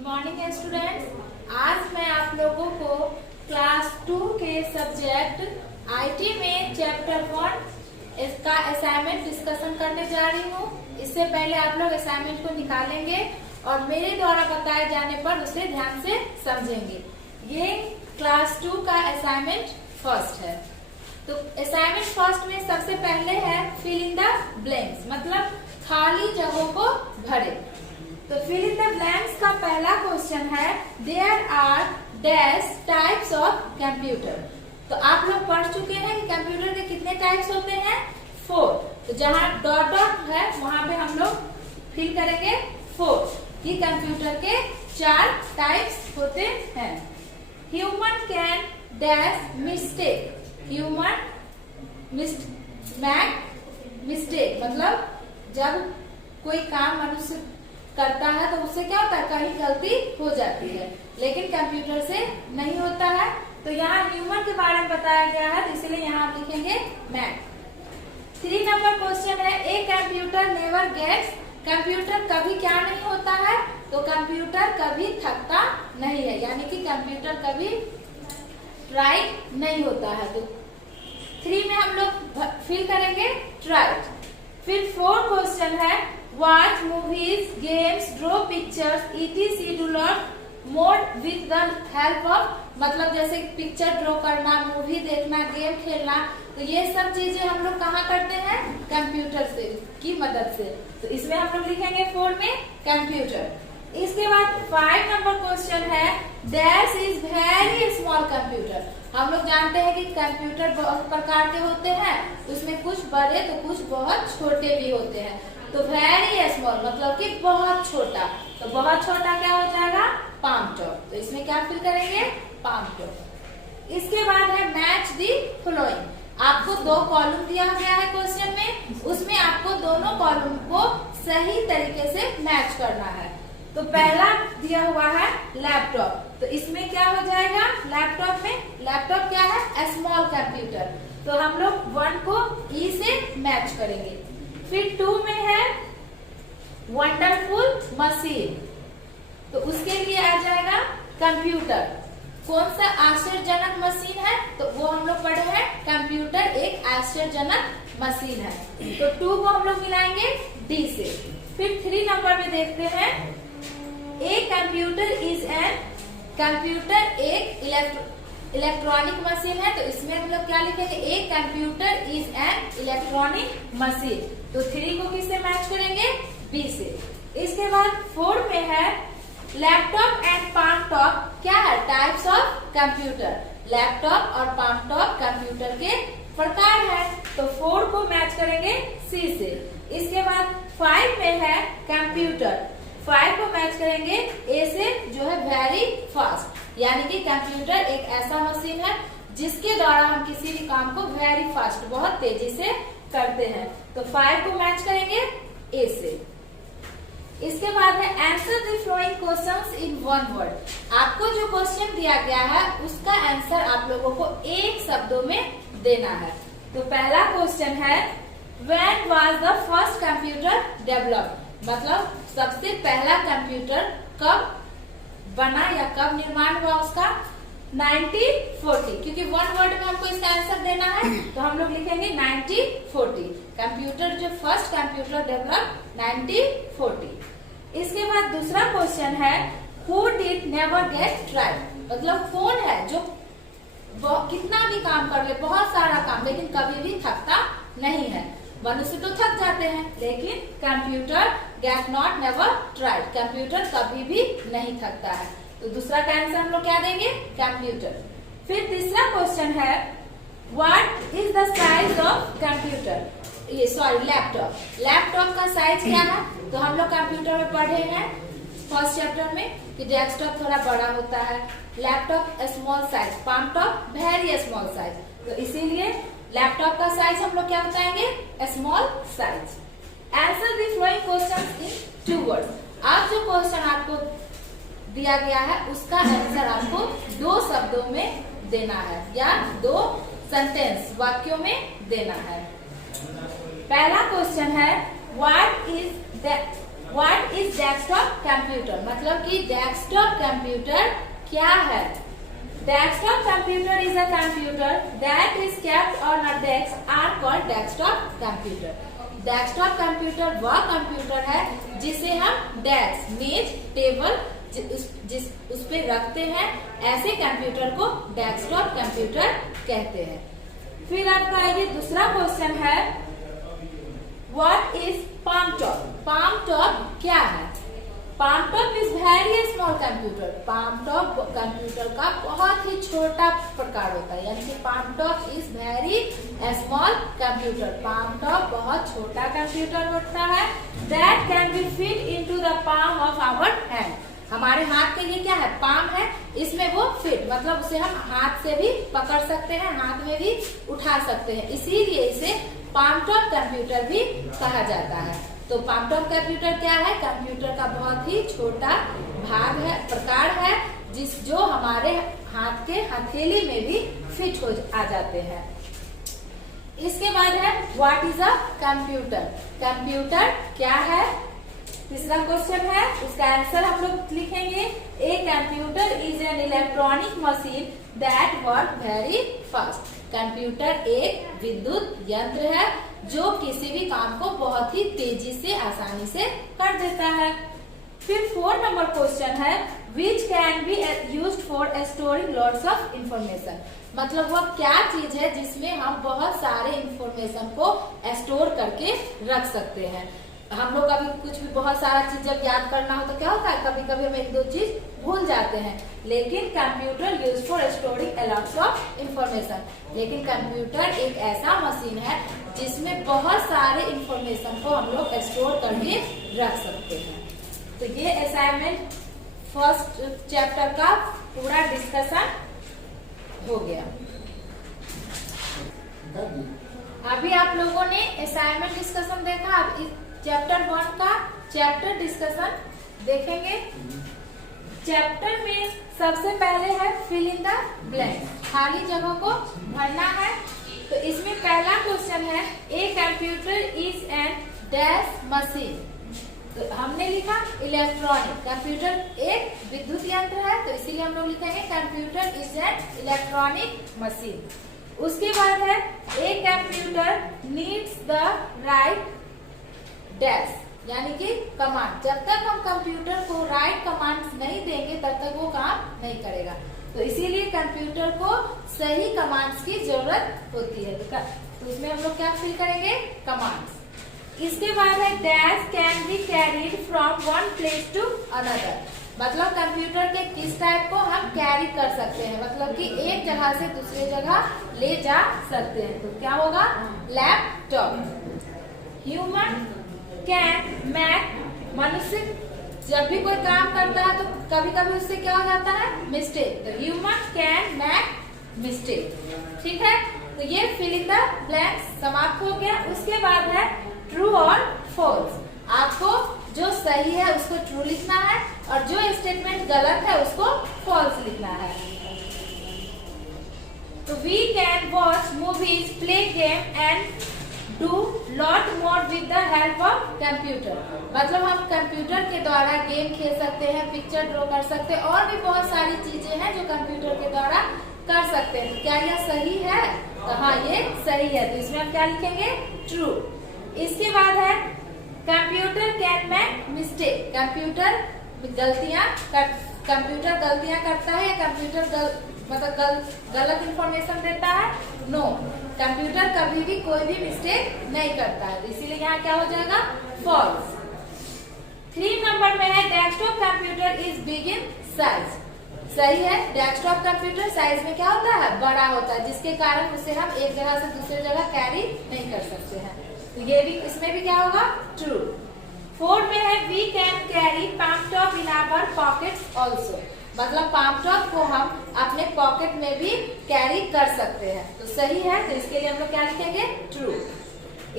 Good morning students. आज मैं आप लोगों को क्लास 2 के सब्जेक्ट आईटी में चैप्टर 1 इसका असाइनमेंट डिस्कशन करने जा रही हूँ। इससे पहले आप लोग असाइनमेंट को निकालेंगे और मेरे द्वारा बताए जाने पर उसे ध्यान से समझेंगे। ये क्लास 2 का असाइनमेंट फर्स्ट है। तो असाइनमेंट फर्स्ट में सबसे पहले है फिल इन द ब्लैंक्स, मतलब खाली जगहों को भरे। तो फिल इन द ब्लैंक्स का पहला क्वेश्चन है there are dash types of computer. तो आप लोग पढ़ चुके हैं कि कंप्यूटर के कितने टाइप्स होते हैं, 4। तो जहाँ डॉट डॉट है वहां पे हम लोग फिल करेंगे 4 कि कंप्यूटर के 4 टाइप्स होते हैं। Human can dash mistake, human mistake मतलब जब कोई काम मनुष्य करता है तो उससे क्या होता है, कहीं गलती हो जाती है, लेकिन कंप्यूटर से नहीं होता है। तो यहाँ ह्यूमन के बारे में बताया गया है, तो इसलिए यहाँ आप लिखेंगे मैक। 3 नंबर क्वेश्चन है a computer never gets, computer कभी क्या नहीं होता है, तो कंप्यूटर कभी थकता नहीं है, यानी कि कंप्यूटर कभी ट्राई नहीं होता है। तो 3 में हम लोग फिल करेंगे ट्राई। फिर 4 क्वेश्चन है watch movies games draw pictures etc do not mode with the help of, मतलब जैसे पिक्चर ड्रॉ करना, मूवी देखना, गेम खेलना, तो ये सब चीजें हम लोग कहाँ करते हैं, कंप्यूटर से की मदद से। तो इसमें हम लोग लिखेंगे 4 में कंप्यूटर। इसके बाद 5 नंबर क्वेश्चन है dash is very small computer. हम लोग जानते हैं कि कंप्यूटर बहुत प्रकार के होते हैं, उसमें कुछ बड़े तो कुछ बहुत छोटे भी होते हैं। तो वेरी स्मॉल मतलब कि बहुत छोटा, तो बहुत छोटा क्या हो जाएगा, पाम टॉप। तो इसमें क्या फिल करेंगे, पाम टॉप। इसके बाद है मैच दी फॉलोइंग। आपको 2 कॉलम दिया गया है क्वेश्चन में, उसमें आपको दोनों कॉलम को सही तरीके से मैच करना है। तो पहला दिया हुआ है लैपटॉप, तो इसमें क्या हो जाएगा, लैपटॉप में, लैपटॉप क्या है, स्मॉल कंप्यूटर, तो हम लोग 1 को ई से मैच करेंगे। फिर 2 में है वंडरफुल मशीन, तो उसके लिए आ जाएगा कंप्यूटर। कौन सा आश्चर्यजनक मशीन है, तो वो हम लोग पढ़े हैं कंप्यूटर एक आश्चर्यजनक मशीन है। तो 2 को हम लोग मिलाएंगे डी से। फिर 3 नंबर में देखते हैं a computer is an, computer एक इलेक्ट्रॉनिक मशीन है, तो इसमें हम लोग क्या लिखेंगे, a computer is an electronic machine. तो 3 को किससे मैच करेंगे, बी से। इसके बाद 4 में है लैपटॉप एंड पाम टॉप, क्या है, टाइप्स ऑफ कंप्यूटर। लैपटॉप और पाम टॉप कंप्यूटर के प्रकार है, तो 4 को मैच करेंगे सी से। इसके बाद 5 में है कंप्यूटर, 5 को मैच करेंगे ए से, जो है वेरी फास्ट, यानी कि कंप्यूटर एक ऐसा मशीन है जिसके द्वारा हम किसी भी काम को वेरी फास्ट, बहुत तेजी से करते हैं। तो 5 को मैच करेंगे ए से। इसके बाद है answer the following questions in 1 word. आपको जो क्वेश्चन दिया गया है उसका आंसर आप लोगों को 1 शब्दों में देना है। तो पहला क्वेश्चन है when was the first computer developed, मतलब सबसे पहला कंप्यूटर कब बना या कब निर्माण हुआ उसका, 1940, क्योंकि 1 वर्ड में हमको इसका आंसर देना है, तो हम लोग लिखेंगे 1940। कंप्यूटर जो फर्स्ट कंप्यूटर डेवलप 1940। इसके बाद दूसरा क्वेश्चन है who did never get tried, मतलब कौन है जो कितना भी काम कर ले, बहुत सारा काम, लेकिन कभी भी थकता नहीं है। मनुष्य तो थक जाते हैं, लेकिन computer get not never tried, computer कभी भी नहीं थकता है। तो दूसरा का आंसर हम लोग क्या देंगे, कंप्यूटर। फिर तीसरा क्वेश्चन है what is the size of computer, ये सॉरी लैपटॉप, लैपटॉप का साइज क्या है। तो हम लोग कंप्यूटर में पढ़े हैं फर्स्ट चैप्टर में कि डेस्कटॉप थोड़ा बड़ा होता है, laptop small size, palm top very small size, तो इसीलिए लैपटॉप का साइज हम लोग क्या बताएंगे, small size. Answer the following questions in 2 words. आज जो क्वेश्चन आपको दिया गया है उसका आंसर आपको 2 शब्दों में देना है या 2 सेंटेंस वाक्यों में देना है। पहला क्वेश्चन है what is the what is desktop computer, मतलब कि डेस्कटॉप कंप्यूटर क्या है। Desktop computer is a computer that is kept on a desk are called desktop computer. Desktop computer वह कंप्यूटर है जिसे हम डेस्क, मेज, टेबल उस पे रखते हैं, ऐसे कंप्यूटर को डेस्कटॉप कंप्यूटर कहते हैं। फिर आपका ये दूसरा क्वेश्चन है, what is palmtop. Palmtop क्या है। Palmtop is very small computer. Palmtop computer का बहुत ही छोटा प्रकार होता है, यानी कि palmtop is very small computer. Palmtop बहुत छोटा कंप्यूटर होता है that can be fit into the palm of our hand. हमारे हाथ के लिए क्या है, पाम है, इसमें वो फिट, मतलब उसे हम हाथ से भी पकड़ सकते हैं, हाथ में भी उठा सकते हैं, इसीलिए इसे पाम टॉप कंप्यूटर भी कहा जाता है। तो पाम टॉप कंप्यूटर क्या है, कंप्यूटर का बहुत ही छोटा भाग है, प्रकार है, जो हमारे हाथ के हथेली में भी फिट हो आ जाते हैं। इसके बाद है what is a computer. Computer क्या है, तीसरा क्वेश्चन है, उसका आंसर हम लोग लिखेंगे। A computer is an electronic machine that work very fast. Computer एक विद्युत यंत्र है जो किसी भी काम को बहुत ही तेजी से, आसानी से कर देता है। फिर 4 नंबर क्वेश्चन है, which can be used for storing lots of information. मतलब वह क्या चीज है जिसमें हम बहुत सारे इंफॉर्मेशन को स्टोर करके रख सकते हैं। हम लोग अभी कुछ भी बहुत सारा चीज जब याद करना हो तो क्या होता है, कभी कभी हम 1-2 चीज भूल जाते हैं, लेकिन computer use for storing lots of information. लेकिन कंप्यूटर एक ऐसा मशीन है जिसमें बहुत सारे इंफॉर्मेशन को हम लोग स्टोर करके रख सकते हैं। तो ये असाइनमेंट फर्स्ट चैप्टर का पूरा डिस्कशन हो गया। अभी आप लोगों ने असाइनमेंट डिस्कशन देखा, अब इस चैप्टर 1 का चैप्टर डिस्कशन देखेंगे। चैप्टर में सबसे पहले है फिल इन द ब्लैंक, खाली जगह को भरना है। तो इसमें पहला क्वेश्चन है, a computer is an dash machine. तो हमने लिखा इलेक्ट्रॉनिक। कंप्यूटर एक विद्युत यंत्र है, तो इसीलिए हम लोग लिखेंगे computer is an electronic machine. उसके बाद है, a computer needs the right dash, यानी कि कमांड। जब तक हम कंप्यूटर को राइट कमांड्स नहीं देंगे तब तक वो काम नहीं करेगा, तो इसीलिए कंप्यूटर को सही कमांड्स की जरूरत होती है। तो इसमें हम लोग क्या फिल करेंगे, कमांड्स। इसके बाद है, dash can be carried from one place to another. मतलब कंप्यूटर के किस टाइप को हम कैरी कर सकते हैं, मतलब कि एक जगह से दूसरे जगह ले जा सकते हैं। तो क्या होगा, लैपटॉप। ह्यूमन कैन मैक, मनुष्य जब भी कोई काम करता है तो कभी कभी उससे क्या हो जाता है, मिस्टेक। तो ह्यूमन कैन मैक मिस्टेक, ठीक है। तो ये फिल इन द ब्लैंक्स समाप्त हो गया। उसके बाद है ट्रू और फॉल्स। आपको जो सही है उसको ट्रू लिखना है और जो स्टेटमेंट गलत है उसको फॉल्स लिखना है। तो we can watch movies, play game and do lot more with the help of computer. मतलब हम कंप्यूटर के द्वारा गेम खेल सकते हैं, पिक्चर ड्रॉ कर सकते हैं, और भी बहुत सारी चीजें हैं जो कंप्यूटर के द्वारा कर सकते हैं। क्या यह सही है, तो हाँ ये सही है, तो इसमें हम क्या लिखेंगे, ट्रू। इसके बाद है, computer can make mistake. Computer गलतियां करता है, या कंप्यूटर गलत इंफॉर्मेशन देता है, नो। कंप्यूटर कभी भी कोई भी मिस्टेक नहीं करता है, इसीलिए यहाँ क्या हो जाएगा, फॉल्स। 3 नंबर में है, desktop computer is big in size. सही है, डेस्कटॉप कंप्यूटर साइज में क्या होता है, बड़ा होता है, जिसके कारण उसे हम एक जगह से दूसरी जगह कैरी नहीं कर सकते हैं। तो ये भी, इसमें भी क्या होगा, ट्रू। 4 में है, we can carry palmtop in our pockets also. मतलब पाम टॉप को हम अपने पॉकेट में भी कैरी कर सकते हैं, तो सही है। तो इसके लिए हम लोग क्या लिखेंगे, ट्रू।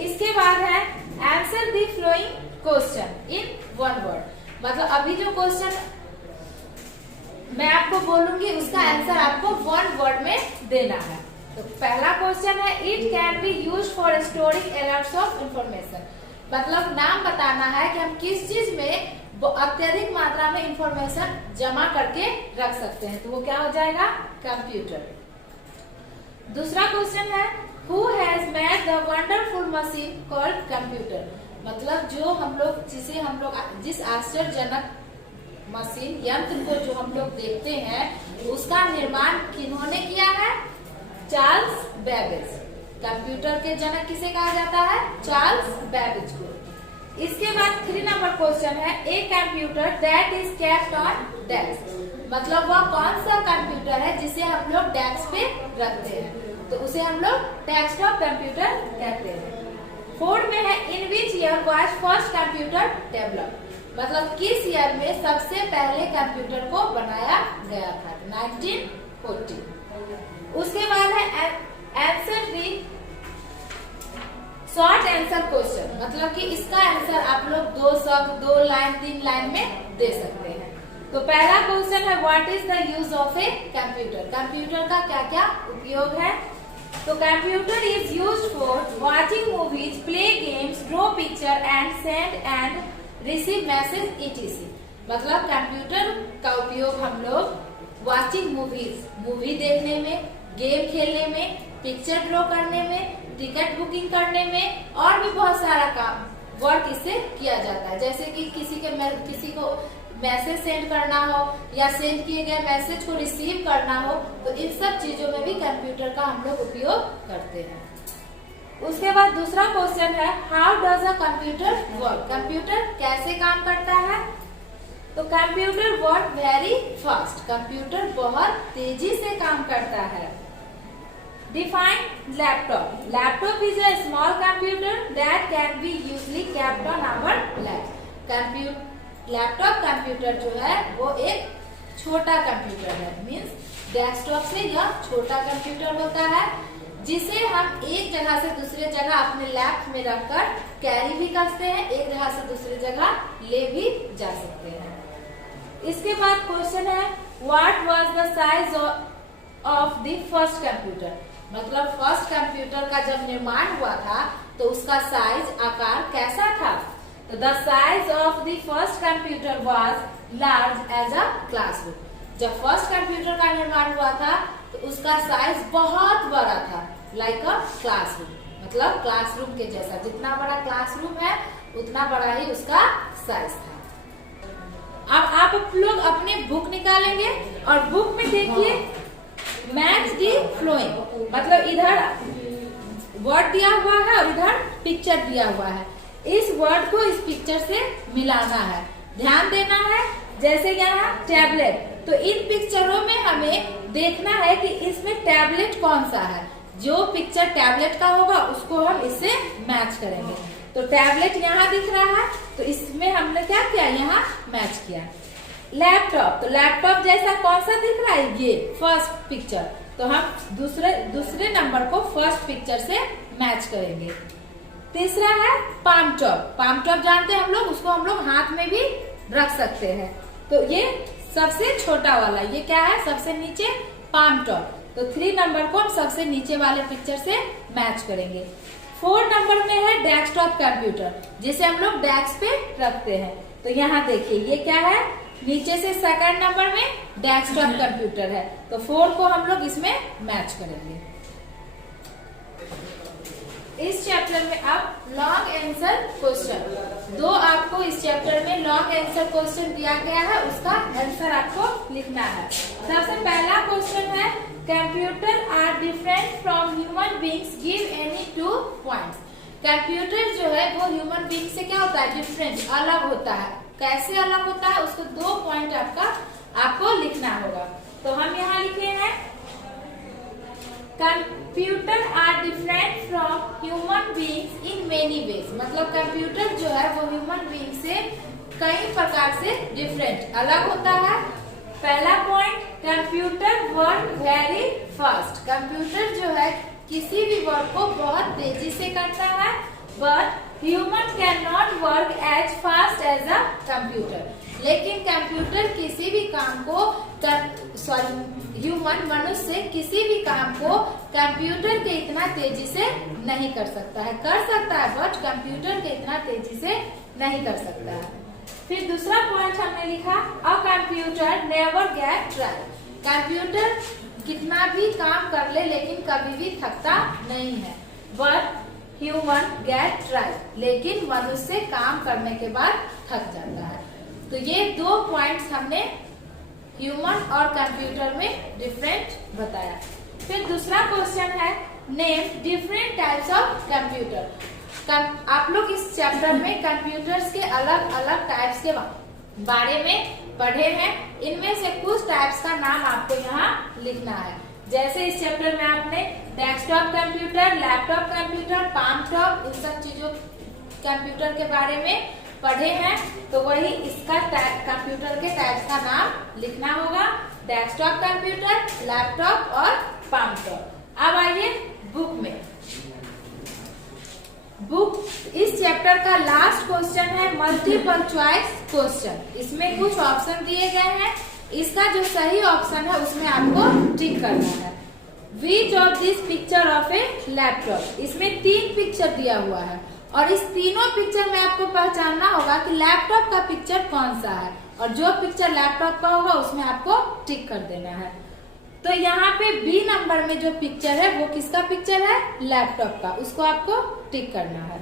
इसके बाद है, answer the flowing question in 1 word. मतलब अभी जो क्वेश्चन मैं आपको बोलूंगी उसका आंसर आपको 1 वर्ड में देना है। तो पहला क्वेश्चन है, it can be use for storing lots of information. मतलब नाम बताना है कि हम किस चीज में अत्यधिक मात्रा में इंफॉर्मेशन जमा करके रख सकते हैं, तो वो क्या हो जाएगा? कंप्यूटर। दूसरा क्वेश्चन है who has made the wonderful machine called computer. मतलब जो हम लोग जिस आश्चर्यजनक मशीन यंत्र को जो हम लोग देखते हैं उसका निर्माण किन्होंने किया है? Charles Babbage. कंप्यूटर के जनक किसे कहा जाता है? चार्ल्स बेबेज को। इसके बाद 3 नंबर क्वेश्चन है a computer that is kept on desk. मतलब वह कौन सा कंप्यूटर है जिसे हम लोग डेस्क पे रखते हैं, तो उसे हम लोग डेस्कटॉप कंप्यूटर कहते हैं। 4 में है in which year was first computer developed. मतलब किस ईयर में सबसे पहले कंप्यूटर को बनाया गया था? 1940। उसके बाद है answer the short answer question. मतलब कि इसका आंसर आप लोग 2 शब्द 2 लाइन 3 लाइन में दे सकते हैं। तो पहला क्वेश्चन है what is the use of a computer. Computer का क्या क्या उपयोग है? तो computer is used for watching movies, play games, draw picture and send and receive message etc। मतलब कंप्यूटर का उपयोग हम लोग वाचिंग मूवीज, मूवी देखने में, गेम खेलने में, पिक्चर ड्रॉ करने में, टिकट बुकिंग करने में और भी बहुत सारा काम वर्क इससे किया जाता है। जैसे कि किसी को मैसेज सेंड करना हो या सेंड किए गए मैसेज को रिसीव करना हो, तो इन सब चीजों में भी कंप्यूटर का हम लोग उपयोग करते हैं। उसके बाद दूसरा क्वेश्चन है how does a computer work. Computer कैसे काम करता है? तो computer work very fast. Computer बहुत तेजी से काम करता है। Define laptop. Laptop is a small computer that can be usually kept on our lap. Laptop computer जो है वो एक छोटा कंप्यूटर है, मीन्स डेस्कटॉप से यह छोटा कंप्यूटर होता है जिसे हम एक जगह से दूसरे जगह अपने लैप में रखकर कैरी भी कर सकते हैं, एक जगह से दूसरी जगह ले भी जा सकते हैं। इसके बाद क्वेश्चन है what was the size of the first computer. मतलब फर्स्ट कंप्यूटर का जब निर्माण हुआ था तो उसका साइज आकार कैसा था? तो the size of the first computer was large as a classroom. जब फर्स्ट कंप्यूटर का निर्माण हुआ था तो उसका साइज बहुत बड़ा था, लाइक अ क्लासरूम। मतलब क्लासरूम के जैसा, जितना बड़ा क्लासरूम है उतना बड़ा ही उसका साइज था। अब आप लोग अपने बुक निकालेंगे और बुक में देखिए मैच दी फ्लोइंग। मतलब इधर वर्ड दिया हुआ है और इधर पिक्चर दिया हुआ है। इस वर्ड को इस पिक्चर से मिलाना है, ध्यान देना है। जैसे यहाँ टैबलेट, तो इन पिक्चरों में हमें देखना है कि इसमें टैबलेट कौन सा है। जो पिक्चर टैबलेट का होगा उसको हम इससे मैच करेंगे। तो टैबलेट यहाँ दिख रहा है तो इसमें हमने क्या किया, यहाँ मैच किया। लैपटॉप, तो लैपटॉप जैसा कौन सा दिख रहा है? ये फर्स्ट पिक्चर, तो हम दूसरे नंबर को फर्स्ट पिक्चर से मैच करेंगे। तीसरा है पाम टॉप। पाम टॉप जानते हैं हम लोग, उसको हम लोग हाथ में भी रख सकते हैं। तो ये सबसे छोटा वाला, ये क्या है? सबसे नीचे पाम टॉप। तो 3 नंबर को हम सबसे नीचे वाले पिक्चर से मैच करेंगे। 4 नंबर में है डेस्कटॉप कंप्यूटर, जिसे हम लोग डेस्क पे रखते हैं। तो यहाँ देखिए ये क्या है, नीचे से सेकंड नंबर में डेस्कटॉप कंप्यूटर है। तो 4 को हम लोग इसमें मैच करेंगे। इस चैप्टर में अब लॉन्ग आंसर क्वेश्चन, 2 आपको इस चैप्टर में लॉन्ग आंसर क्वेश्चन दिया गया है, उसका आंसर आपको लिखना है। सबसे पहला क्वेश्चन है computer are different from human beings, give any 2 points. Computer जो है वो ह्यूमन बींग से क्या होता है? डिफरेंट, अलग होता है। कैसे अलग होता है उसको 2 पॉइंट आपको लिखना होगा। तो हम यहाँ लिखे हैं computer are different from human beings in many ways. मतलब कंप्यूटर जो है वो ह्यूमन बींग से कई प्रकार से डिफरेंट, अलग होता है। पहला point, computer work very fast. Computer जो है किसी भी वर्क को बहुत तेजी से करता है, but human cannot work as fast as a computer. लेकिन कंप्यूटर किसी भी काम को ह्यूमन मनुष्य किसी भी काम को कंप्यूटर के इतना तेजी से नहीं कर सकता है, कर सकता है बट कंप्यूटर के इतना तेजी से नहीं कर सकता है। फिर दूसरा पॉइंट हमने लिखा, a computer never get tired. Computer कितना भी काम कर ले लेकिन कभी भी थकता नहीं है, बट ह्यूमन गेट टायर्ड, लेकिन मनुष्य काम करने के बाद थक जाता है। तो ये दो पॉइंट्स हमने ह्यूमन और कंप्यूटर में डिफरेंट बताया। फिर दूसरा क्वेश्चन है, name different types of computer. आप लोग इस चैप्टर में कंप्यूटर्स के अलग अलग टाइप्स के बारे में पढ़े हैं। इनमें से कुछ टाइप्स का नाम आपको यहाँ लिखना है। जैसे इस चैप्टर में आपने desktop computer, laptop computer, palmtop, इन सब चीजों कंप्यूटर के बारे में पढ़े हैं, तो वही इसका कंप्यूटर के टाइप्स का नाम लिखना होगा, डेस्कटॉप कंप्यूटर, लैपटॉप और पाम टॉप। अब आइए बुक में। बुक इस चैप्टर का लास्ट क्वेश्चन है मल्टीपल चॉइस क्वेश्चन। इसमें कुछ ऑप्शन दिए गए हैं, इसका जो सही ऑप्शन है उसमें आपको टिक करना है। Which of this picture of A laptop, इसमें 3 पिक्चर दिया हुआ है और इस तीनों पिक्चर में आपको पहचानना होगा कि लैपटॉप का पिक्चर कौन सा है, और जो पिक्चर लैपटॉप का होगा उसमें आपको टिक कर देना है। तो यहाँ पे बी नंबर में जो पिक्चर है वो किसका पिक्चर है, लैपटॉप का, उसको आपको टिक करना है।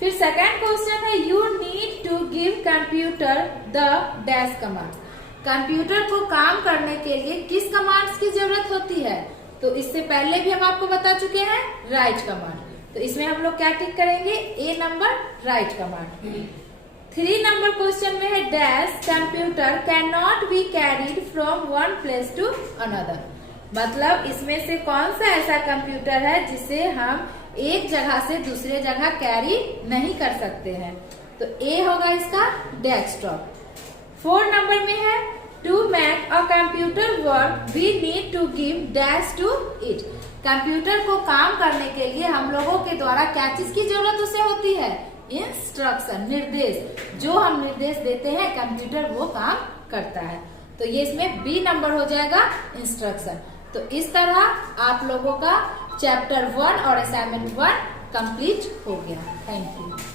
फिर सेकंड क्वेश्चन है, you need to give computer the dash command. Computer को काम करने के लिए किस कमांड्स की जरूरत होती है, तो इससे पहले भी हम आपको बता चुके हैं, राइट कमांड। तो इसमें हम लोग क्या टिक करेंगे, A number right command. 3 number question में है, dash computer cannot be carried from one place to another. मतलब इसमें से कौन सा ऐसा कंप्यूटर है जिसे हम एक जगह से दूसरे जगह कैरी नहीं कर सकते हैं, तो ए होगा इसका डेस्कटॉप। 4 नंबर में है, to make a computer work we need to give dash to it. Computer को काम करने के लिए हम लोगों के द्वारा क्या चीज की जरूरत उसे होती है, इंस्ट्रक्शन, निर्देश। जो हम निर्देश देते हैं कंप्यूटर वो काम करता है, तो ये इसमें बी नंबर हो जाएगा, इंस्ट्रक्शन। तो इस तरह आप लोगों का चैप्टर 1 और असाइनमेंट 1 कंप्लीट हो गया। Thank you.